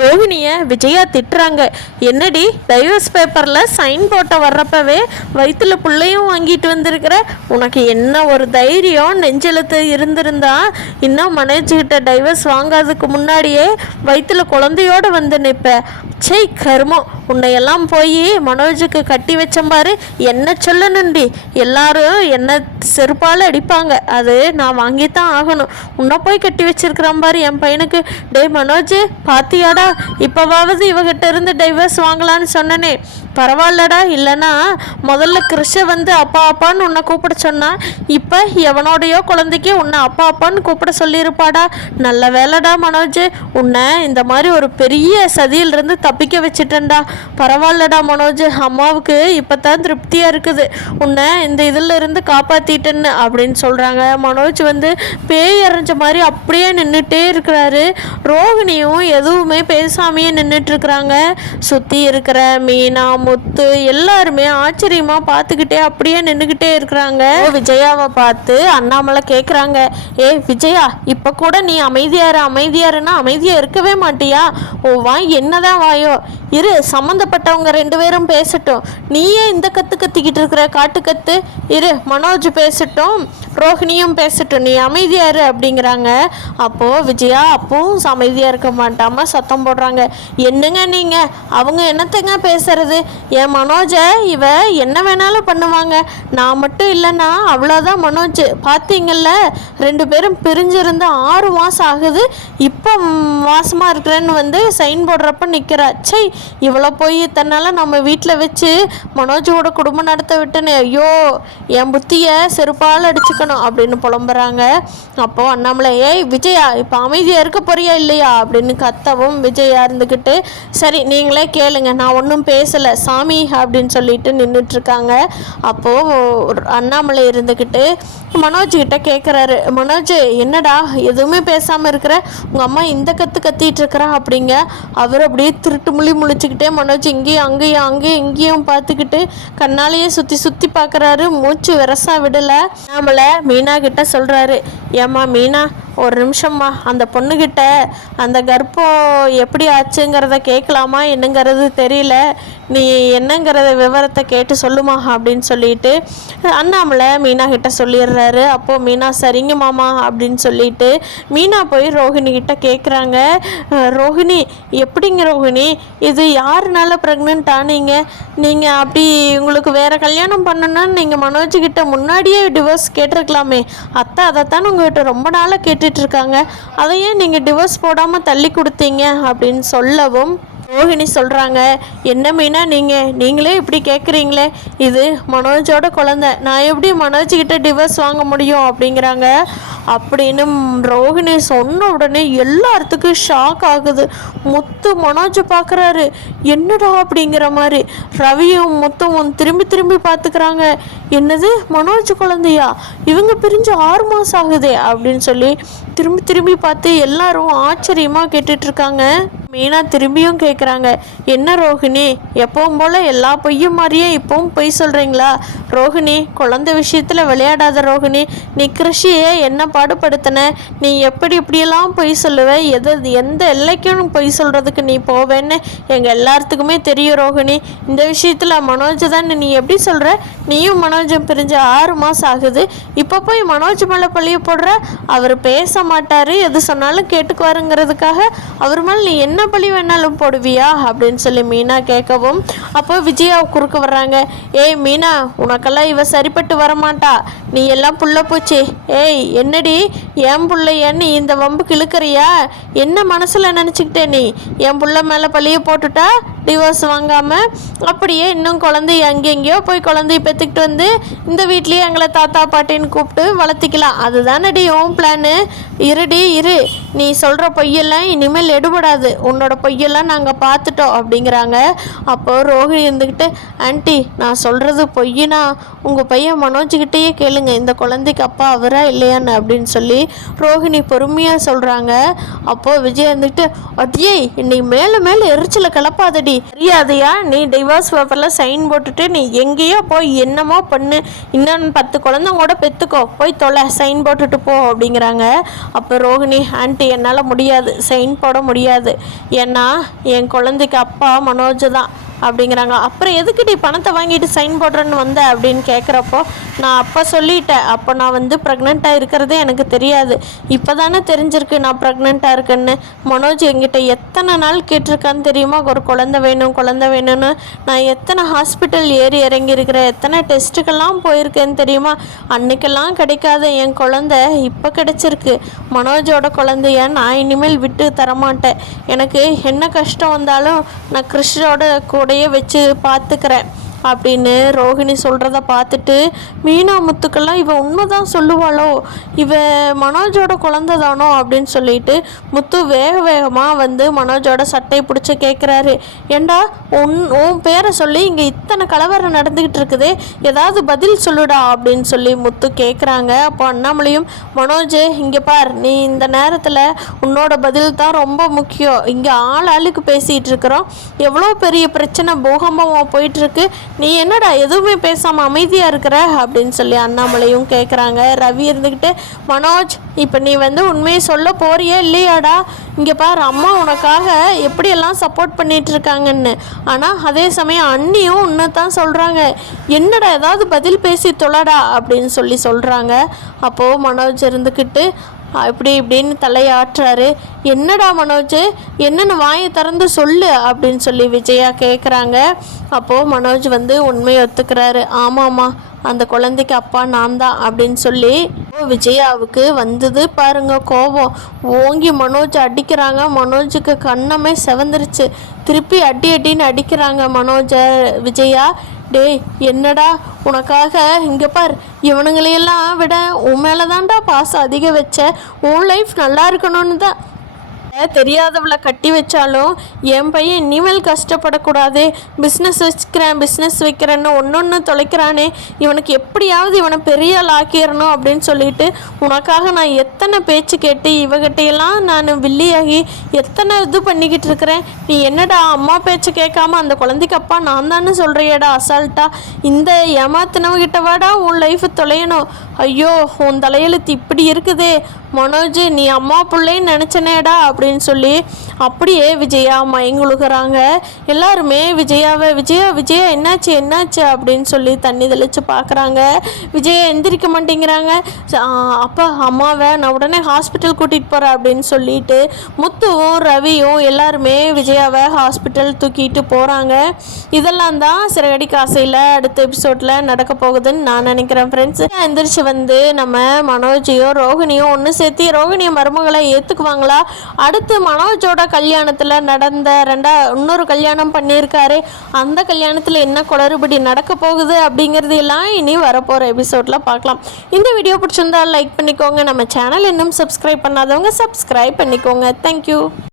ரோஹிணியை விஜயா திட்டுறாங்க. என்னடி டைவர்ஸ் பேப்பரில் சைன் போட்ட வர்றப்பவே வயிற்றுல பிள்ளையும் வாங்கிட்டு வந்திருக்கிற, உனக்கு என்ன ஒரு தைரியம் நெஞ்செழுத்து இருந்திருந்தா இன்னும் மனோஜ்கிட்ட டைவர்ஸ் வாங்காததுக்கு முன்னாடியே வயிற்றுல குழந்தையோடு வந்து நிற்ப. சை கருமம், உன்னையெல்லாம் போய் மனோஜுக்கு கட்டி வச்சம்பாரு. என்ன சொல்லணுண்டி, எல்லாரும் என்ன செருப்பால் அடிப்பாங்க, அது நான் வாங்கித்தான் ஆகணும். உன்னை போய் கட்டி வச்சிருக்கிறான் பாரு என் பையனுக்கு. டே மனோஜ், பாத்தியாடா, இப்போவாவது இவகிட்ட இருந்து டைவர்ஸ் வாங்கலான்னு சொன்னனே, பரவாயில்லடா. இல்லைனா முதல்ல கிருஷை வந்து அப்பா அப்பான்னு உன்னை கூப்பிட சொன்னா, இப்போ எவனோடையோ குழந்தைக்கு உன்னை அப்பா அப்பான்னு கூப்பிட சொல்லியிருப்பாடா. நல்ல வேலைடா மனோஜ், உன்னை இந்த மாதிரி ஒரு பெரிய சதியிலிருந்து தப்பிக்க வச்சுட்டேன்டா. பரவாயில்லடா மனோஜ், அம்மாவுக்கு இப்போ தான் திருப்தியாக இருக்குது, உன்னை இந்த இதில் இருந்து காப்பாற்றிட்டேன்னு அப்படின்னு சொல்கிறாங்க. மனோஜ் வந்து பேய் அரைஞ்ச மாதிரி அப்படியே நின்றுட்டே இருக்கிறாரு. ரோஹிணியும் எதுவுமே பேசாமையே நின்றுட்டுருக்குறாங்க. சுற்றி இருக்கிற மீனா, முத்து எல்லாருமே ஆச்சரியமா பார்த்துக்கிட்டே அப்படியே நின்றுக்கிட்டே இருக்கிறாங்க. விஜயாவை பார்த்து அண்ணாமலை கேட்குறாங்க, ஏ விஜயா, இப்போ கூட நீ அமைதியாருன்னா அமைதியாக இருக்கவே மாட்டியா? ஓ வாய் என்னதான் வாயோ, இரு சம்மந்தப்பட்டவங்க 2 பேரும் பேசட்டும். நீயே இந்த கற்று கத்திக்கிட்டு இருக்கிற காட்டு கத்து, இரு மனோஜ் பேசட்டும், ரோஹிணியும் பேசட்டும், நீ அமைதியாரு அப்படிங்கிறாங்க. அப்போது விஜயா அப்பவும் அமைதியாக இருக்க மாட்டாமல் சத்தம் போடுறாங்க, என்னங்க நீங்கள், அவங்க என்னத்தங்க பேசுறது? என் மனோஜை இவ என்ன வேணாலும் பண்ணுவாங்க, நான் மட்டும் இல்லைன்னா அவ்வளோதான். மனோஜ் பார்த்தீங்கல்ல, 2 பேரும் பிரிஞ்சிருந்து 6 மாதம் ஆகுது, இப்போ மாசமாக இருக்கிறேன்னு வந்து சைன் போடுறப்ப நிற்கிறா. சை, இவ்வளோ போய் தன்னால் நம்ம வீட்டில் வச்சு மனோஜோட குடும்பம் நடத்த விட்டேன்னு, ஐயோ என் புத்தியை செருப்பால் அடிச்சுக்கணும் அப்படின்னு புலம்புறாங்க. அப்போது அண்ணாமலை, ஏய் விஜயா, இப்போ அமைதியாக இருக்க போறியா இல்லையா அப்படின்னு கத்தவும், விஜயா இருந்துக்கிட்டு, சரி நீங்களே கேளுங்க, நான் ஒன்றும் பேசலை சாமி அப்படின்னு சொல்லிட்டு நின்றுட்டுருக்காங்க. அப்போது அண்ணாமலை இருந்துக்கிட்டு மனோஜ்கிட்ட கேட்குறாரு, மனோஜ் என்னடா எதுவுமே பேசாமல் இருக்கிற, உங்கள் அம்மா இந்த கத்திட்டு இருக்கிறா அப்படிங்க. அவர் அப்படியே திருட்டு முழிச்சுக்கிட்டே மனோஜ் இங்கேயும் இங்கேயும் பார்த்துக்கிட்டு கண்ணாலேயே சுற்றி பார்க்குறாரு. மூச்சு விரசா விடலை. நம்மளை மீனா கிட்ட சொல்கிறாரு, ஏம்மா மீனா, ஒரு நிமிஷம்மா, அந்த பொண்ணுக்கிட்ட அந்த கர்ப்பம் எப்படி ஆச்சுங்கிறத கேட்கலாமா என்னங்கிறது தெரியல, நீ என்னங்கிறத விவரத்தை கேட்டு சொல்லுமா அப்படின்னு சொல்லிட்டு அண்ணாமலை மீனா கிட்ட சொல்லிடுறாரு. அப்போது மீனா சரிங்க மாமா அப்படின்னு சொல்லிட்டு மீனா போய் ரோஹிணி கிட்ட கேட்குறாங்க, ரோஹிணி எப்படிங்க ரோஹிணி, இது யாருனால ப்ரெக்னென்ட் ஆனீங்க? நீங்கள் அப்படி உங்களுக்கு வேறு கல்யாணம் பண்ணணுன்னு நீங்கள் மனோஜ்கிட்ட முன்னாடியே டிவோர்ஸ் கேட்டிருக்கலாமே, அத்தை அதைத்தான் உங்கள்கிட்ட ரொம்ப நாளாக கேட்டுட்ருக்காங்க, அதையே நீங்கள் டிவோர்ஸ் போடாமல் தள்ளி கொடுத்தீங்க அப்படின்னு சொல்லவும் ரோஹிணி சொல்கிறாங்க, என்ன மீனா நீங்களே இப்படி கேட்குறீங்களே, இது மனோஜோட குழந்தை, நான் எப்படி மனோஜ்கிட்ட டிவோர்ஸ் வாங்க முடியும் அப்படிங்கிறாங்க. அப்படின்னு ரோஹிணி சொன்ன உடனே எல்லாத்துக்கும் ஷாக் ஆகுது. முத்து மனோஜை பார்க்குறாரு, என்னடா அப்படிங்கிற மாதிரி. ரவியும் முத்துவும் திரும்பி பார்த்துக்கிறாங்க, என்னது மனோஜ் குழந்தையா, இவங்க பிரிஞ்சு 6 மாதம் ஆகுதே அப்படின்னு சொல்லி திரும்பி பார்த்து எல்லாரும் ஆச்சரியமாக கேட்டுட்ருக்காங்க. மீனா திரும்பியும் கேட்குறாங்க, என்ன ரோஹிணி, எப்பவும் போல் எல்லா பொய்யும் மாதிரியே இப்பவும் பொய் சொல்கிறீங்களா? ரோஹிணி, குழந்தை விஷயத்தில் விளையாடாத ரோஹிணி, நீ கிருஷியை என்ன பாடுபடுத்தின, நீ இப்படியெல்லாம் பொய் சொல்லுவ, எந்த எல்லைக்கும் பொய் சொல்கிறதுக்கு நீ போவேன்னு எங்கள் எல்லாத்துக்குமே தெரியும் ரோஹிணி. இந்த விஷயத்தில் மனோஜ் தான் நீ எப்படி சொல்கிற? நீயும் மனோஜும் பிரிஞ்சு 6 மாதம் ஆகுது, இப்போ போய் மனோஜ் மேலே பழிய போடுற? அவர் பேச மாட்டார், எது சொன்னாலும் கேட்டுக்குவாருங்கிறதுக்காக அவர் மேலே நீ என்ன பழி வேணாலும் போடுவியா அப்படின்னு சொல்லி மீனா கேட்கவும், அப்போ விஜயா குறுக்க வர்றாங்க, ஏய் மீனா, உனக்கெல்லாம் இவ சரிப்பட்டு வரமாட்டா, நீ எல்லாம் புள்ள பூச்சி. ஏய் என்னடி என் பிள்ளையன்னு இந்த வம்புக்கு இழுக்கிறியா? என்ன மனசில் நினச்சிக்கிட்டே நீ என் புள்ள மேலே பழிய போட்டுட்டா டிவோர்ஸ் வாங்காமல் அப்படியே இன்னும் குழந்தைய எங்கெங்கேயோ போய் குழந்தைய பெற்றுக்கிட்டு வந்து இந்த வீட்லேயே எங்களை தாத்தா பாட்டின்னு கூப்பிட்டு வளர்த்திக்கலாம், அதுதானடி உன் பிளானு? இரு, நீ சொல்கிற பொய்யெல்லாம் இனிமேல் எடுபடாது, உன்னோட பொய்யெல்லாம் நாங்கள் பார்த்துட்டோம் அப்படிங்கிறாங்க. அப்போது ரோஹிணி இருந்துக்கிட்டு, ஆண்டி நான் சொல்கிறது பொய்யினா உங்கள் பையன் மனோஜ்கிட்டேயே கேளுங்க, இந்த குழந்தைக்கு அப்பா அவரா இல்லையான்னு அப்படின்னு சொல்லி ரோஹிணி பொறுமையாக சொல்கிறாங்க. அப்போது விஜய் இருந்துக்கிட்டு, அடியே இன்னைக்கு மேலே எரிச்சலை கிளப்பாதடி, என்னடி தெரியாதையா, நீ டிவோர்ஸ் பேப்பரில் சைன் போட்டுட்டு நீ எங்கேயோ போய் என்னமோ பண்ணு, இன்னும் 10 குழந்தை கூட பெற்றுக்கோ, போய் தொலை, சைன் போட்டுட்டு போ அப்படிங்கிறாங்க. அப்போ ரோகிணி, ஆண்டி என்னால் முடியாது, சைன் போட முடியாது, ஏன்னா என் குழந்தைக்கு அப்பா மனோஜ் தான் அப்படிங்கிறாங்க. அப்புறம் எதுக்கிட்டி பணத்தை வாங்கிட்டு சைன் போடுறேன்னு வந்த அப்படின்னு கேட்குறப்போ, நான் அப்போ சொல்லிட்டேன், அப்போ நான் வந்து ப்ரெக்னெண்ட்டாக இருக்கிறதே எனக்கு தெரியாது, இப்போ தானே தெரிஞ்சிருக்கு நான் ப்ரெக்னெண்ட்டாக இருக்கேன்னு. மனோஜ் என்கிட்ட எத்தனை நாள் கேட்டிருக்கான்னு தெரியுமா, ஒரு குழந்தை வேணும் குழந்தை வேணும்னு. நான் எத்தனை ஹாஸ்பிட்டல் ஏறி இறங்கியிருக்கிறேன், எத்தனை டெஸ்ட்டுக்கெல்லாம் போயிருக்கேன்னு தெரியுமா. அன்னைக்கெல்லாம் கிடைக்காத என் குழந்தை இப்போ கிடச்சிருக்கு. மனோஜோட குழந்தைய நான் இனிமேல் விட்டு தரமாட்டேன். எனக்கு என்ன கஷ்டம் வந்தாலும் நான் கிறிஷோட கூடயே வச்சு பார்த்துக்கிறேன் அப்படின்னு ரோகிணி சொல்கிறத பார்த்துட்டு, மீனா முத்துக்கெல்லாம் இவ உண்மைதான் சொல்லுவாளோ, இவ மனோஜோட குழந்தை தானோ அப்படின்னு சொல்லிட்டு முத்து வேக வேகமாக வந்து மனோஜோட சட்டையை பிடிச்சி கேட்குறாரு. ஏண்டா உன் பேரை சொல்லி இங்கே இத்தனை கலவரம் நடந்துக்கிட்டு இருக்குது, ஏதாவது பதில் சொல்லுடா அப்படின்னு சொல்லி முத்து கேட்குறாங்க. அப்போ அண்ணாமலையும், மனோஜ் இங்கே பார், நீ இந்த நேரத்தில் உன்னோட பதில் தான் ரொம்ப முக்கியம், இங்கே ஆளுக்கு பேசிகிட்டு இருக்கிறோம், எவ்வளோ பெரிய பிரச்சனை பூகம்பமாக போயிட்டுருக்கு, நீ என்னடா எதுவுமே பேசாமல் அமைதியாக இருக்கிற அப்படின்னு சொல்லி அண்ணாமலையும் கேட்குறாங்க. ரவி இருந்துக்கிட்டு, மனோஜ் இப்போ நீ வந்து உண்மையை சொல்ல போறியே இல்லையாடா, இங்கே பார் அம்மா உனக்காக எப்படியெல்லாம் சப்போர்ட் பண்ணிட்டு இருக்காங்கன்னு, ஆனால் அதே சமயம் அண்ணியும் உன்னை தான் சொல்கிறாங்க, என்னடா ஏதாவது பதில் பேசி தொலைடா அப்படின்னு சொல்லி சொல்கிறாங்க. அப்போது மனோஜ் இருந்துக்கிட்டு இப்படின்னு தலையாட்டுறாரு. என்னடா மனோஜ், என்னென்னு வாயை திறந்து சொல்லு அப்படின்னு சொல்லி விஜயா கேட்குறாங்க. அப்போது மனோஜ் வந்து உண்மையை ஒத்துக்கிறாரு. ஆமாம்மா, அந்த குழந்தைக்கு அப்பா நான் தான் அப்படின்னு சொல்லி. விஜயாவுக்கு வந்தது பாருங்க கோபம், ஓங்கி மனோஜ் அடிக்கிறாங்க. மனோஜுக்கு கண்ணமே செவந்துருச்சு. திருப்பி அடின்னு அடிக்கிறாங்க மனோஜை விஜயா. டேய் என்னடா உனக்காக இங்கே பார், இவனுங்களையெல்லாம் விட உன் மேலே தான்டா பாசம் அதிகம் வச்ச, உன் லைஃப் நல்லா இருக்கணும்னு தான் தெரியாதவளை கட்டி வச்சாலும் என் பையன் இனிமேல் கஷ்டப்படக்கூடாது, பிஸ்னஸ் வைக்கிறேன்னு ஒன்று தொலைக்கிறானே, இவனுக்கு எப்படியாவது இவனை பெரிய ஆள் ஆக்கிடணும் அப்படின்னு சொல்லிட்டு உனக்காக நான் எத்தனை பேச்சு கேட்டு இவகிட்டையெல்லாம் நான் வில்லியாகி எத்தனை இது பண்ணிக்கிட்டு இருக்கிறேன், நீ என்னடா அம்மா பேச்சு கேட்காம அந்த குழந்தைக்கு அப்பா நான் தானே சொல்கிறியடா அசால்ட்டா, இந்த ஏமாத்தினவகிட்ட வாடா உன் லைஃப் தொலையணும், ஐயோ உன் தலையெழுத்து இப்படி இருக்குதே மனோஜ், நீ அம்மா பிள்ளைன்னு நினச்சனேடா அப்படின்னு சொல்லி அப்படியே விஜயா மயங்குழுகிறாங்க. எல்லாருமே விஜயா என்னாச்சு அப்படின்னு சொல்லி தண்ணி தெளித்து பார்க்குறாங்க. விஜயா எந்திரிக்க மாட்டேங்கிறாங்க. அப்பா அம்மாவை நான் உடனே ஹாஸ்பிட்டல் கூட்டிகிட்டு போகிறேன் அப்படின்னு சொல்லிட்டு முத்துவும் ரவியும் எல்லாருமே விஜயாவை ஹாஸ்பிட்டல் தூக்கிட்டு போகிறாங்க. இதெல்லாம் தான் சிறகடி காசையில் அடுத்த எபிசோடில் நடக்க போகுதுன்னு நான் நினைக்கிறேன் ஃப்ரெண்ட்ஸ். எந்திரிச்சு வந்து நம்ம மனோஜையும் ரோகிணியும் ஒன்று சேர்த்து ரோகிணியை மருமகளை ஏற்றுக்குவாங்களா, அடுத்து மனோஜோட கல்யாணத்தில் நடந்த இன்னொரு கல்யாணம் பண்ணியிருக்காரு, அந்த கல்யாணத்தில் என்ன குளறுபடி நடக்க போகுது அப்படிங்கிறது எல்லாம் இனி வரப்போகிற எபிசோடில் பார்க்கலாம். இந்த வீடியோ பிடிச்சிருந்தா லைக் பண்ணிக்கோங்க, நம்ம சேனல் இன்னும் சப்ஸ்கிரைப் பண்ணாதவங்க சப்ஸ்கிரைப் பண்ணிக்கோங்க. தேங்க்யூ.